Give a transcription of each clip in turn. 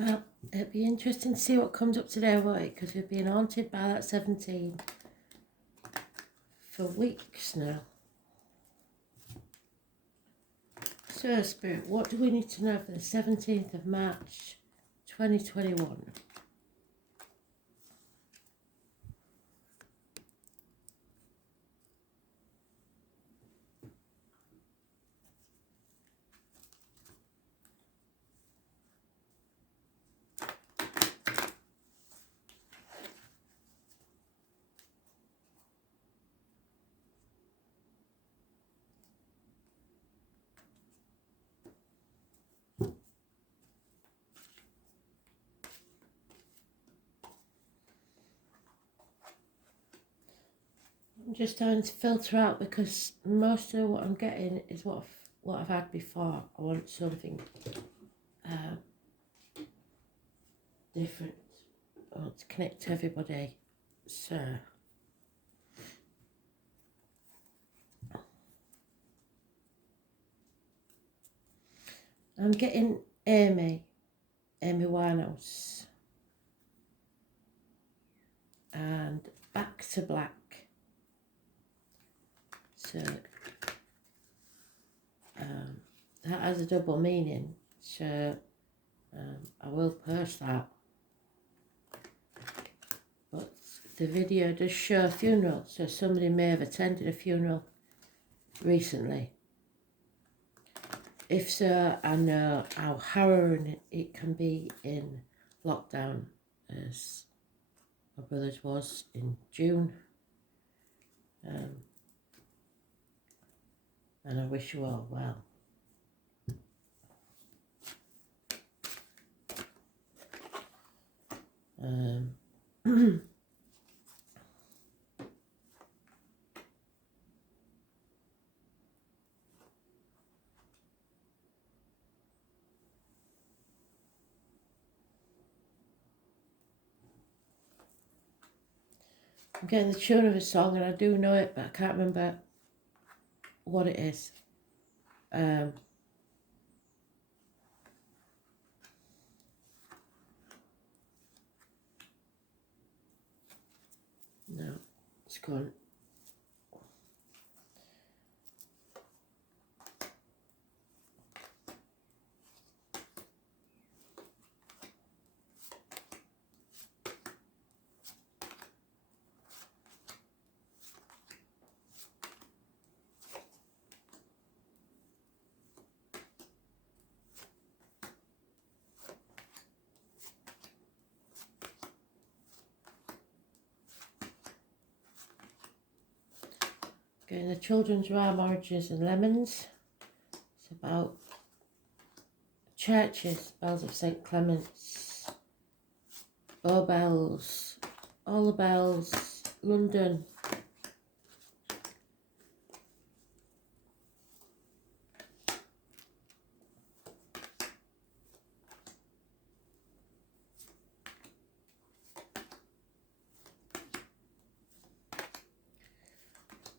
Well, it'd be interesting to see what comes up today, won't it? Because we've been haunted by that 17 for weeks now. So, Spirit, what do we need to know for the 17th of March, 2021? I'm just trying to filter out because most of what I'm getting is what I've had before. I want something different. I want to connect to everybody. So I'm getting Amy Winehouse, and Back to Black. So that has a double meaning. So I will post that. But the video does show a funeral, so somebody may have attended a funeral recently. If so, I know how harrowing it can be in lockdown, as my brother's was in June. And I wish you all well. I'm getting the tune of a song and I do know it, but I can't remember what it is. No, it's gone. Getting the children's rhyme, Oranges and Lemons. It's about churches, bells of St. Clement's, Bow Bells, all the bells, London.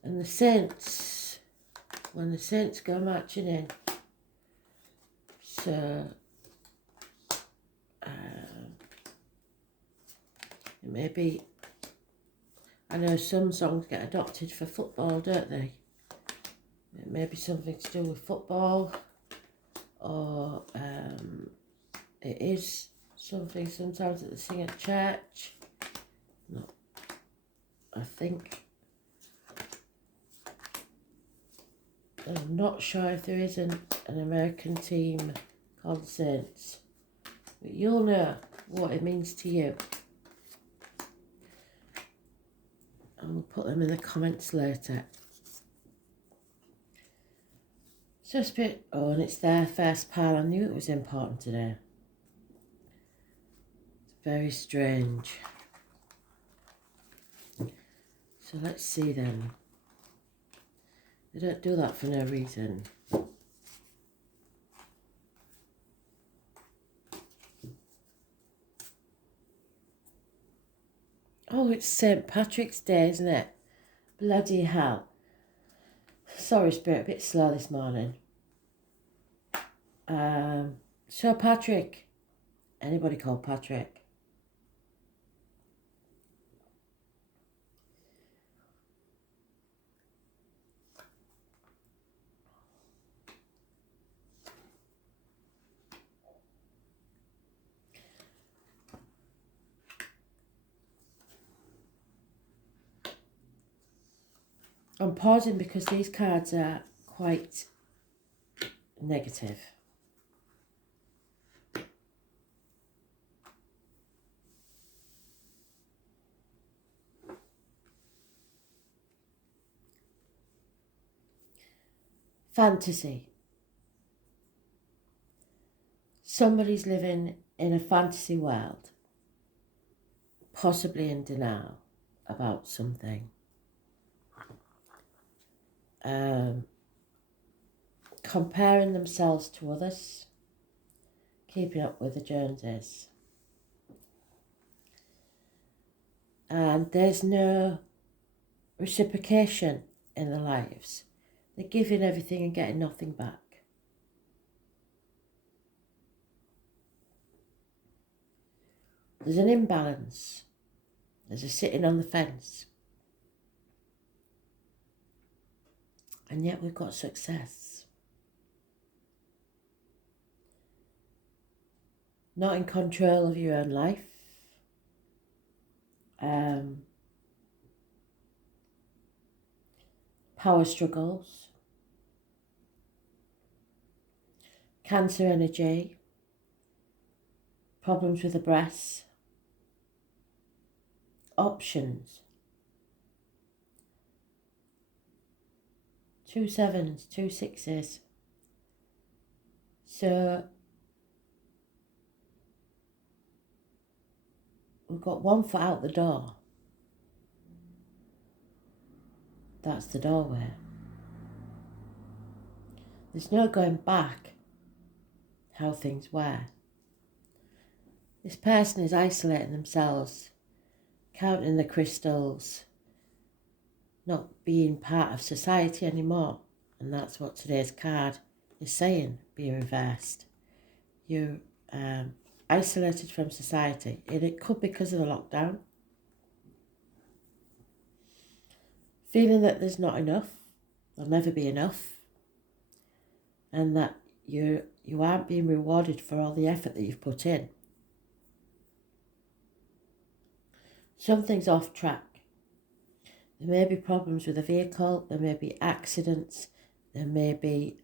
And the saints, when the saints go marching in. So it may be, I know some songs get adopted for football, don't they? It may be something to do with football, or it is something sometimes that they sing at church. No, I think. I'm not sure if there is an American team called Saints, but you'll know what it means to you. And we'll put them in the comments later. So Spirit, oh, and it's their first pal. I knew it was important today. It's very strange. So let's see then. They don't do that for no reason. Oh, it's St. Patrick's Day, isn't it? Bloody hell. Sorry, Spirit, a bit slow this morning. So, Patrick, anybody called Patrick. I'm pausing because these cards are quite negative. Fantasy. Somebody's living in a fantasy world, possibly in denial about something. Comparing themselves to others, keeping up with the Joneses. And there's no reciprocation in their lives. They're giving everything and getting nothing back. There's an imbalance. There's a sitting on the fence. And yet we've got success. Not in control of your own life. Power struggles. Cancer energy. Problems with the breasts. Options. 2 sevens, 2 sixes. So we've got 1 foot out the door. That's the doorway. There's no going back how things were. This person is isolating themselves, counting the crystals, not being part of society anymore. And that's what today's card is saying, being reversed. You're isolated from society. And it could be because of the lockdown. Feeling that there's not enough, there'll never be enough. And that you aren't being rewarded for all the effort that you've put in. Something's off track. There may be problems with a vehicle, there may be accidents, there may be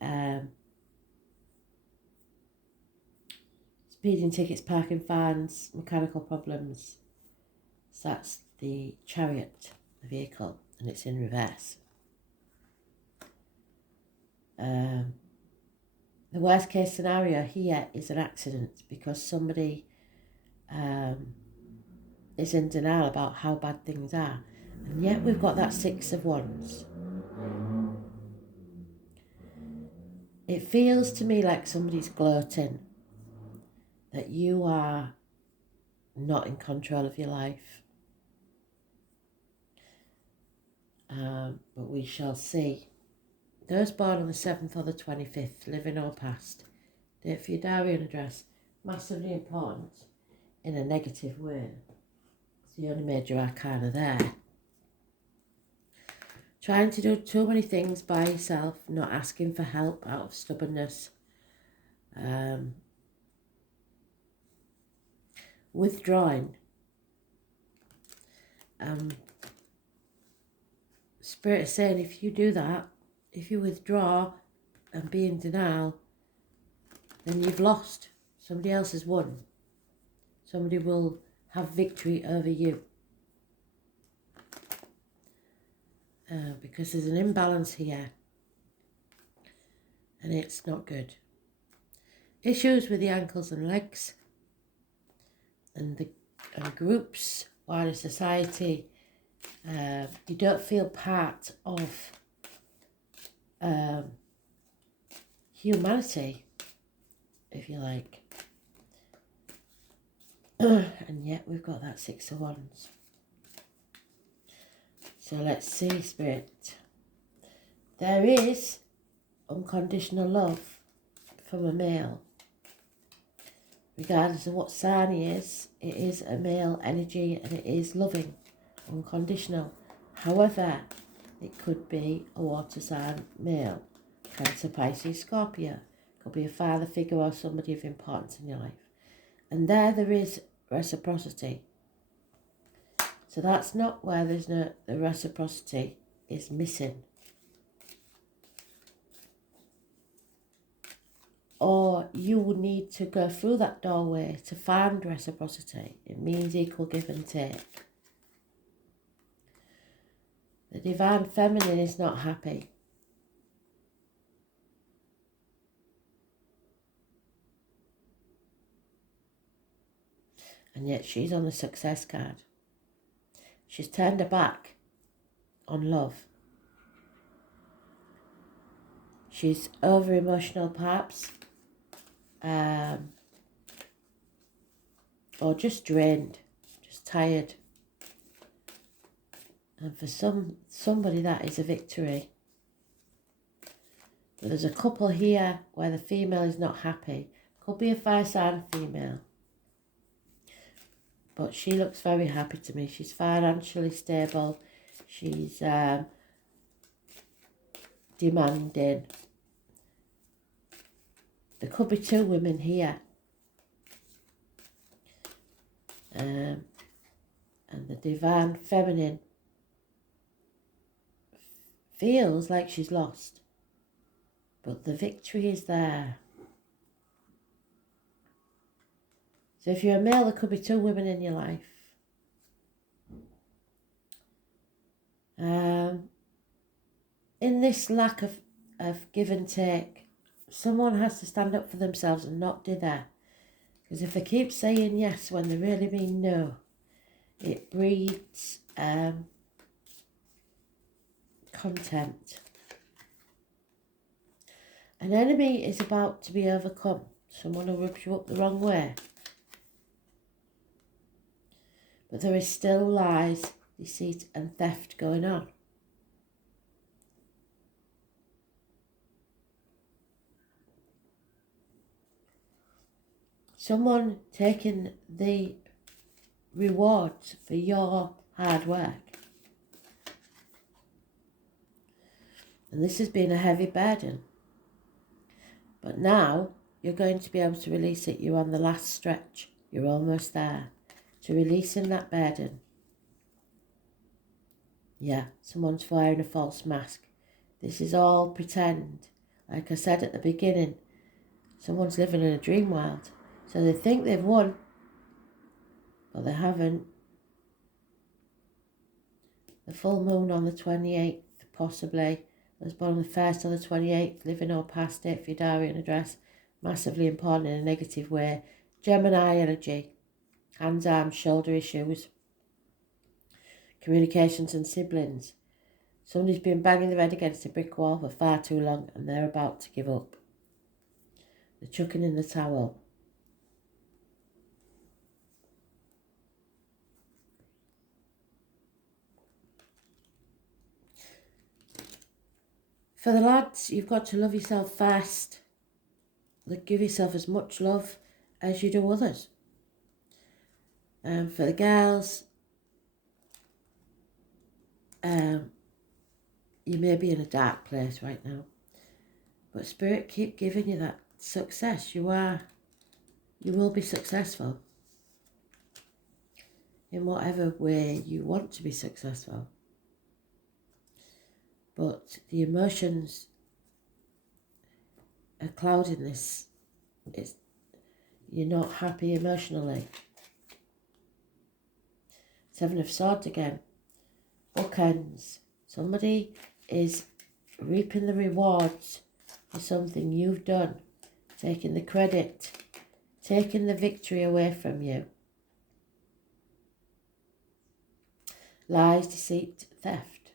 speeding tickets, parking fines, mechanical problems. So that's the Chariot, the vehicle, and it's in reverse. The worst case scenario here is an accident because somebody is in denial about how bad things are. And yet we've got that 6 of Wands. It feels to me like somebody's gloating that you are not in control of your life. But we shall see. Those born on the 7th or the 25th, living or past, date for your diary and address, massively important in a negative way. It's the only major arcana there. Trying to do too many things by yourself, not asking for help out of stubbornness. Withdrawing. Spirit is saying if you do that, if you withdraw and be in denial, then you've lost. Somebody else has won. Somebody will have victory over you. Because there's an imbalance here. And it's not good. Issues with the ankles and legs. And the groups, wider society. You don't feel part of humanity, if you like. And yet we've got that 6 of Wands. So let's see, Spirit. There is unconditional love from a male. regardless of what sign he is, it is a male energy and it is loving, unconditional. However, it could be a water sign male, Cancer, Pisces, Scorpio. Could be a father figure or somebody of importance in your life. And there is reciprocity. So that's not where there's no, the reciprocity is missing. Or you will need to go through that doorway to find reciprocity. It means equal give and take. The divine feminine is not happy. And yet she's on the success card. She's turned her back on love. She's over emotional perhaps. Or just drained, just tired. And for somebody that is a victory. But there's a couple here where the female is not happy. Could be a fire sign female. But she looks very happy to me. She's financially stable. She's demanding. There could be two women here. And the divine feminine feels like she's lost. But the victory is there. So if you're a male, there could be two women in your life. In this lack of give and take, someone has to stand up for themselves and not do that. Because if they keep saying yes when they really mean no, it breeds contempt. An enemy is about to be overcome. Someone who rubs you up the wrong way. But there is still lies, deceit and theft going on. Someone taking the rewards for your hard work. And this has been a heavy burden. But now you're going to be able to release it. You're on the last stretch. You're almost there to releasing that burden. Yeah, someone's wearing a false mask. This is all pretend. Like I said at the beginning, someone's living in a dream world. So they think they've won, but they haven't. The full moon on the 28th, possibly. I was born on the 1st or the 28th, living or past it for your diary and address. Massively important in a negative way. Gemini energy. Hands, arms, shoulder issues. Communications and siblings. Somebody's been banging their head against a brick wall for far too long and they're about to give up. They're chucking in the towel. For the lads, you've got to love yourself first. Give yourself as much love as you do others. And for the girls, you may be in a dark place right now. But Spirit keep giving you that success. You will be successful. In whatever way you want to be successful. But the emotions are clouding this. You're not happy emotionally. Seven of Swords again. Bookends. Somebody is reaping the rewards for something you've done. Taking the credit. Taking the victory away from you. Lies, deceit, theft.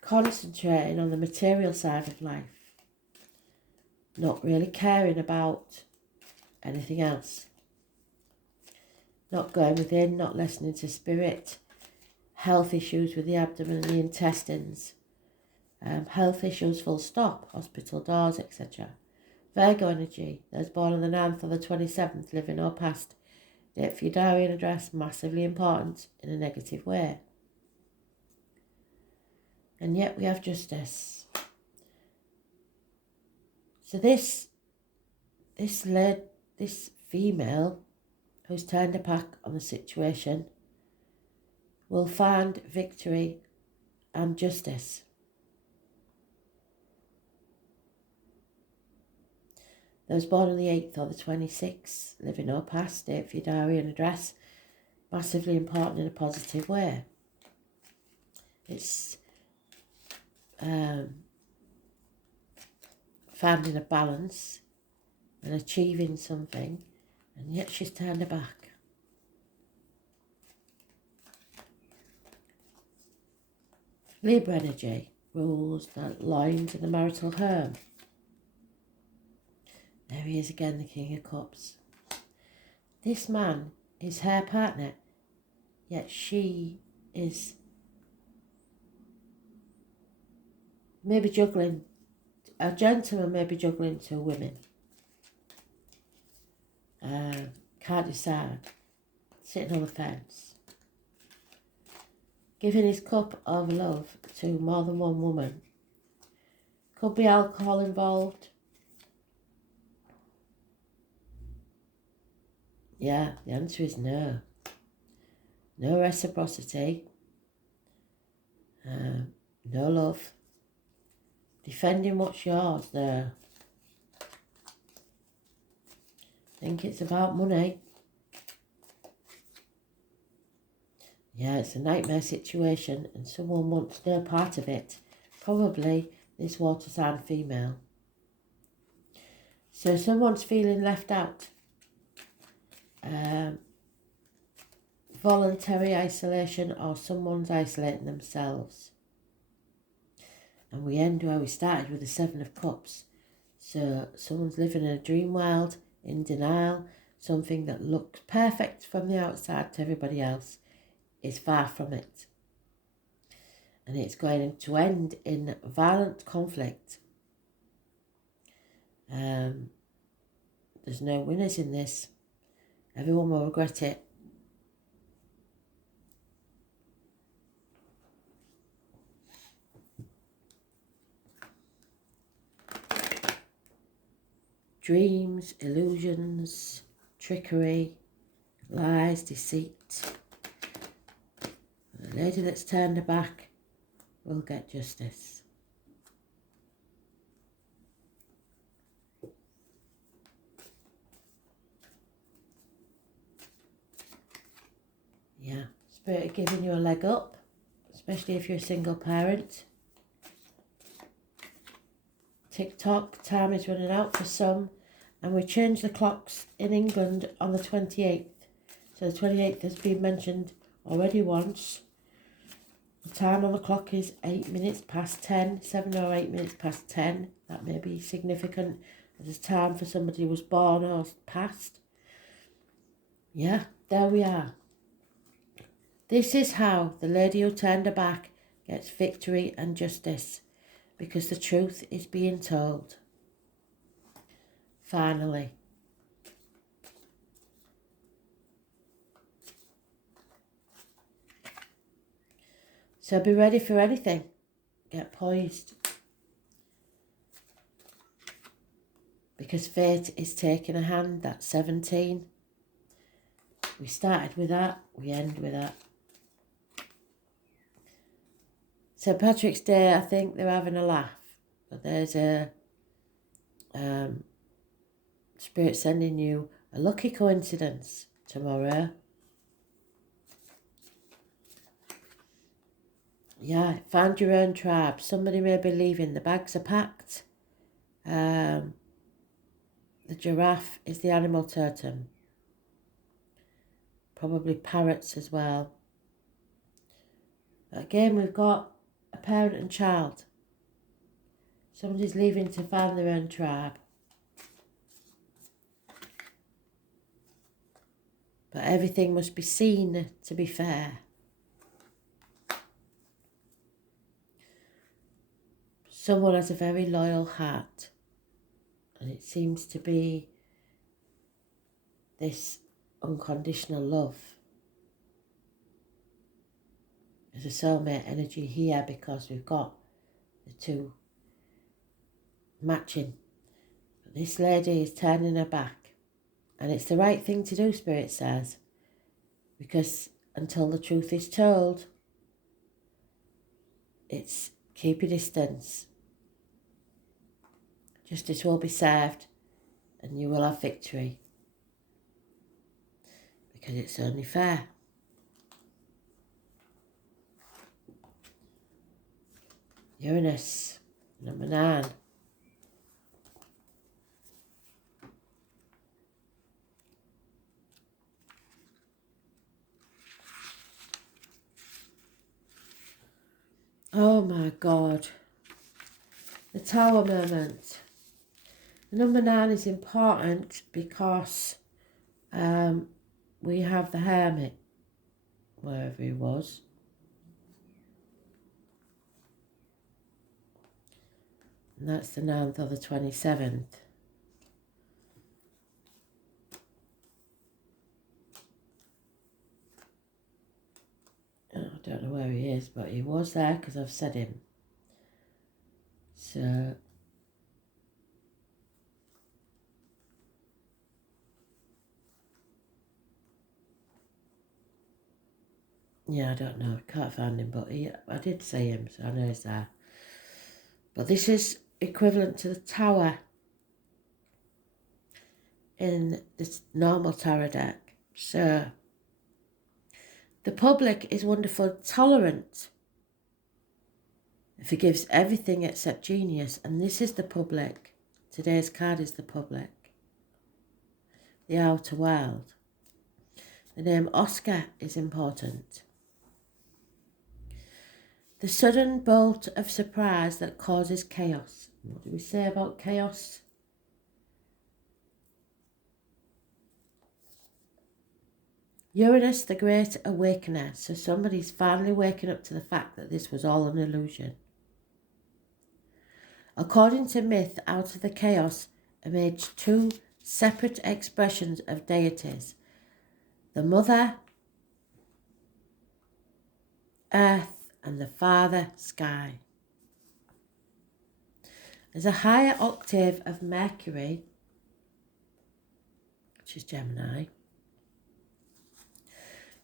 Concentrating on the material side of life. Not really caring about anything else. Not going within, not listening to spirit. Health issues with the abdomen and the intestines. Health issues full stop. Hospital doors, etc. Virgo energy, those born on the 9th or the 27th, living or past. Date for your diary and address, massively important in a negative way. And yet we have justice. So this female who's turned her back on the situation will find victory and justice. Those born on the 8th or the 26th, living or past, date for your diary and address, massively important in a positive way. It's finding a balance and achieving something, and yet she's turned her back. Libra energy rules the lines in the marital home. There he is again, the King of Cups. This man is her partner, yet she is maybe juggling. A gentleman may be juggling two women. Can't decide. Sitting on the fence. Giving his cup of love to more than one woman. Could be alcohol involved. Yeah, the answer is no. No reciprocity. No love. Defending what's yours there. I think it's about money. Yeah, it's a nightmare situation and someone wants no part of it. Probably this water sign female. So someone's feeling left out. Voluntary isolation, or someone's isolating themselves. And we end where we started with the Seven of Cups. So someone's living in a dream world, in denial. Something that looks perfect from the outside to everybody else is far from it. And it's going to end in violent conflict. There's no winners in this. Everyone will regret it. Dreams, illusions, trickery, lies, deceit. The lady that's turned her back will get justice. Yeah, Spirit are giving you a leg up, especially if you're a single parent. Tick-tock, time is running out for some, and we changed the clocks in England on the 28th. So the 28th has been mentioned already once. The time on the clock is 8 minutes past 10, 7 or 8 minutes past 10. That may be significant as a time for somebody who was born or passed. Yeah, there we are. This is how the lady who turned her back gets victory and justice, because the truth is being told. Finally. So be ready for anything. Get poised. Because fate is taking a hand. That's 17. We started with that. We end with that. St. Patrick's Day, I think they're having a laugh. But there's a Spirit sending you a lucky coincidence tomorrow. Yeah, find your own tribe. Somebody may be leaving. The bags are packed. The giraffe is the animal totem. Probably parrots as well. Again, we've got a parent and child. Somebody's leaving to find their own tribe. But everything must be seen to be fair. Someone has a very loyal heart And it seems to be this unconditional love. There's a soulmate energy here because we've got the two matching. But this lady is turning her back. And it's the right thing to do, Spirit says. Because until the truth is told, it's keep your distance. Justice will be served and you will have victory. Because it's only fair. Uranus, number 9. Oh my God. The Tower moment. The number 9 is important because we have the Hermit, wherever he was. And that's the 9th or the 27th. I don't know where he is, but he was there because I've said him. So, yeah, I don't know. I can't find him, but I did say him, so I know he's there. But this is equivalent to the Tower in this normal tarot deck. So, the public is wonderful, tolerant. It forgives everything except genius. And this is the public. Today's card is the public. The outer world. The name Oscar is important. The sudden bolt of surprise that causes chaos. What do we say about chaos? Uranus, the great awakener. So somebody's finally waking up to the fact that this was all an illusion. According to myth, out of the chaos emerged two separate expressions of deities. The Mother, Earth, and the Father, Sky. There's a higher octave of Mercury, which is Gemini.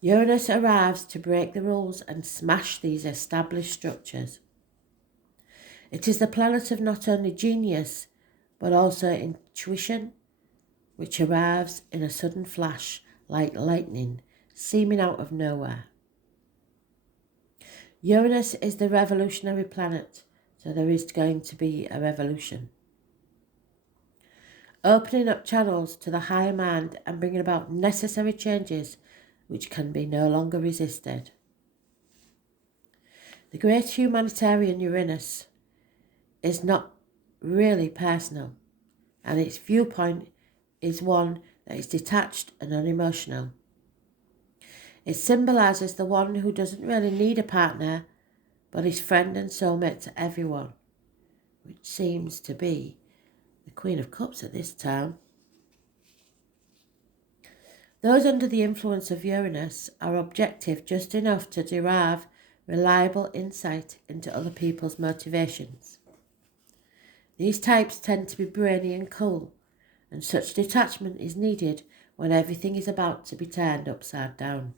Uranus arrives to break the rules and smash these established structures. It is the planet of not only genius, but also intuition, which arrives in a sudden flash like lightning, seeming out of nowhere. Uranus is the revolutionary planet, so there is going to be a revolution. Opening up channels to the higher mind and bringing about necessary changes which can be no longer resisted. The great humanitarian Uranus is not really personal, and its viewpoint is one that is detached and unemotional. It symbolises the one who doesn't really need a partner, but is friend and soulmate to everyone, which seems to be the Queen of Cups at this time. Those under the influence of Uranus are objective just enough to derive reliable insight into other people's motivations. These types tend to be brainy and cool, and such detachment is needed when everything is about to be turned upside down.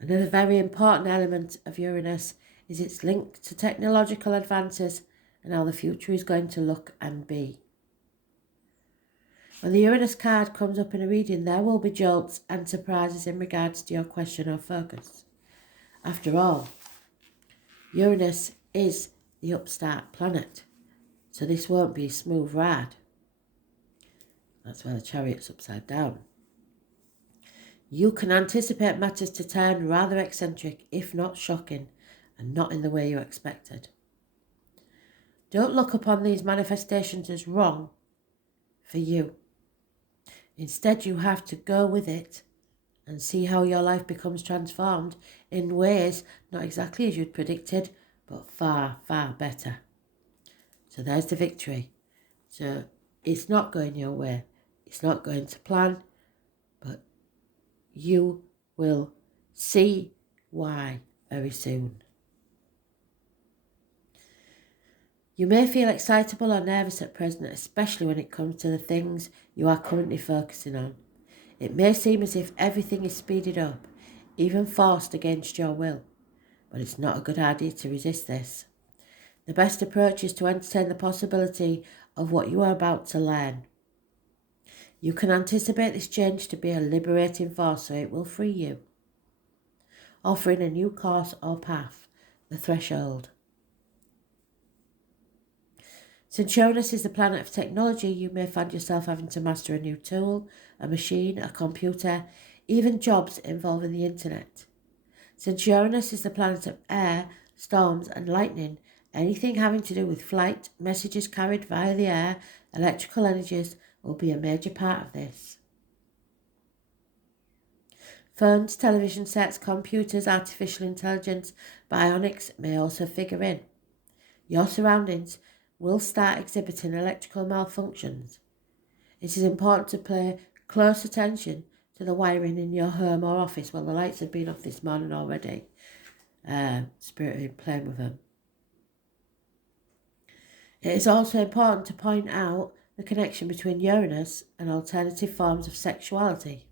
Another very important element of Uranus is its link to technological advances and how the future is going to look and be. When the Uranus card comes up in a reading, there will be jolts and surprises in regards to your question or focus. After all, Uranus is the upstart planet, so this won't be a smooth ride. That's why the Chariot's upside down. You can anticipate matters to turn rather eccentric, if not shocking, and not in the way you expected. Don't look upon these manifestations as wrong for you. Instead, you have to go with it and see how your life becomes transformed in ways not exactly as you'd predicted, but far, far better. So there's the victory. So it's not going your way. It's not going to plan, but you will see why very soon. You may feel excitable or nervous at present, especially when it comes to the things you are currently focusing on. It may seem as if everything is speeded up, even forced against your will, but it's not a good idea to resist this. The best approach is to entertain the possibility of what you are about to learn. You can anticipate this change to be a liberating force, so it will free you, offering a new course or path, the threshold. Since Uranus is the planet of technology, you may find yourself having to master a new tool, a machine, a computer, even jobs involving the internet. Since Uranus is the planet of air, storms and lightning, anything having to do with flight, messages carried via the air, electrical energies will be a major part of this. Phones, television sets, computers, artificial intelligence, bionics may also figure in. Your surroundings will start exhibiting electrical malfunctions. It is important to pay close attention to the wiring in your home or office. Well, the lights have been off this morning already. Spirit playing with them. It is also important to point out the connection between Uranus and alternative forms of sexuality.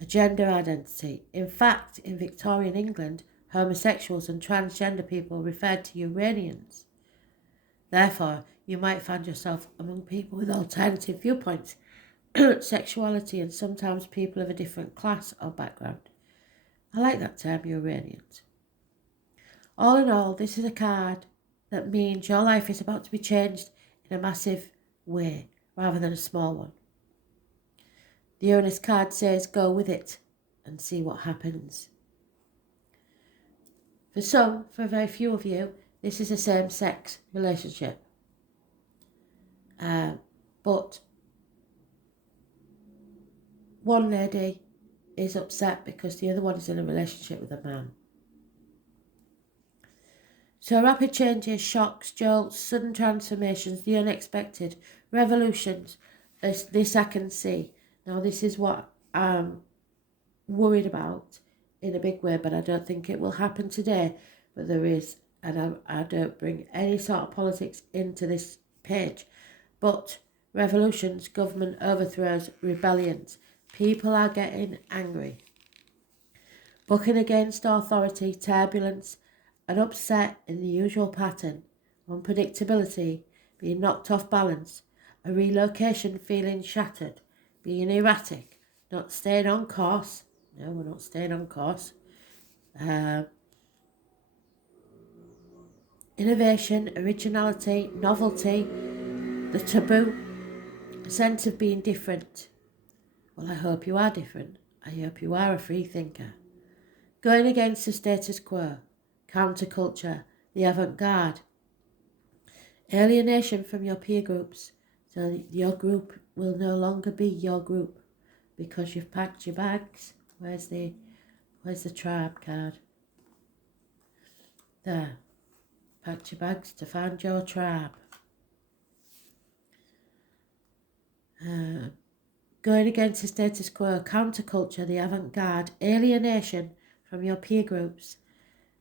A gender identity. In fact, in Victorian England, homosexuals and transgender people referred to Uranians. Therefore, you might find yourself among people with alternative viewpoints, sexuality, and sometimes people of a different class or background. I like that term, Uranians. All in all, this is a card that means your life is about to be changed in a massive way rather than a small one. The Uranus card says go with it and see what happens. For some, for very few of you, this is a same-sex relationship. But one lady is upset because the other one is in a relationship with a man. So rapid changes, shocks, jolts, sudden transformations, the unexpected, revolutions, this I can see. Now this is what I'm worried about in a big way, but I don't think it will happen today. But there is, and I don't bring any sort of politics into this page, but revolutions, government overthrows, rebellions. People are getting angry. Bucking against authority, turbulence, an upset in the usual pattern, unpredictability, being knocked off balance, a relocation feeling shattered, being erratic, not staying on course. No, we're not staying on course. Innovation, originality, novelty, the taboo, a sense of being different. Well, I hope you are different. I hope you are a free thinker. Going against the status quo, counterculture, the avant-garde, alienation from your peer groups, so your group will no longer be your group because you've packed your bags. Where's the tribe card? There. Packed your bags to find your tribe. Going against the status quo, counterculture, the avant-garde, alienation from your peer groups,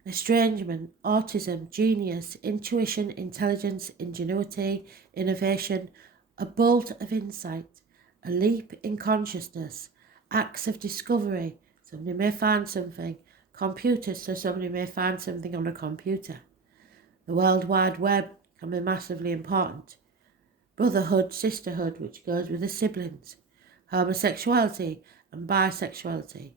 estrangement, autism, genius, intuition, intelligence, ingenuity, innovation, a bolt of insight, a leap in consciousness, acts of discovery. Somebody may find something. Computers, so somebody may find something on a computer. The World Wide Web can be massively important. Brotherhood, sisterhood, which goes with the siblings. Homosexuality and bisexuality.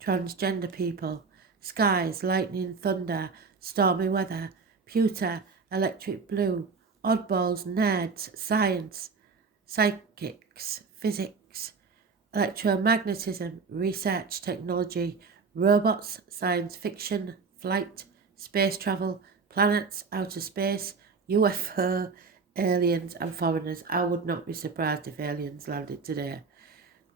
Transgender people. Skies, lightning, thunder, stormy weather. Pewter, electric blue. Oddballs, nerds, science. Psychics, physics. Electromagnetism, research, technology. Robots, science fiction, flight, space travel, planets, outer space, UFO, aliens and foreigners. I would not be surprised if aliens landed today.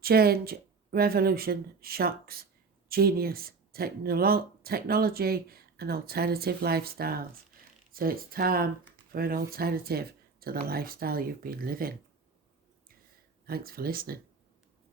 Change, revolution, shocks, genius, technology and alternative lifestyles. So it's time for an alternative to the lifestyle you've been living. Thanks for listening.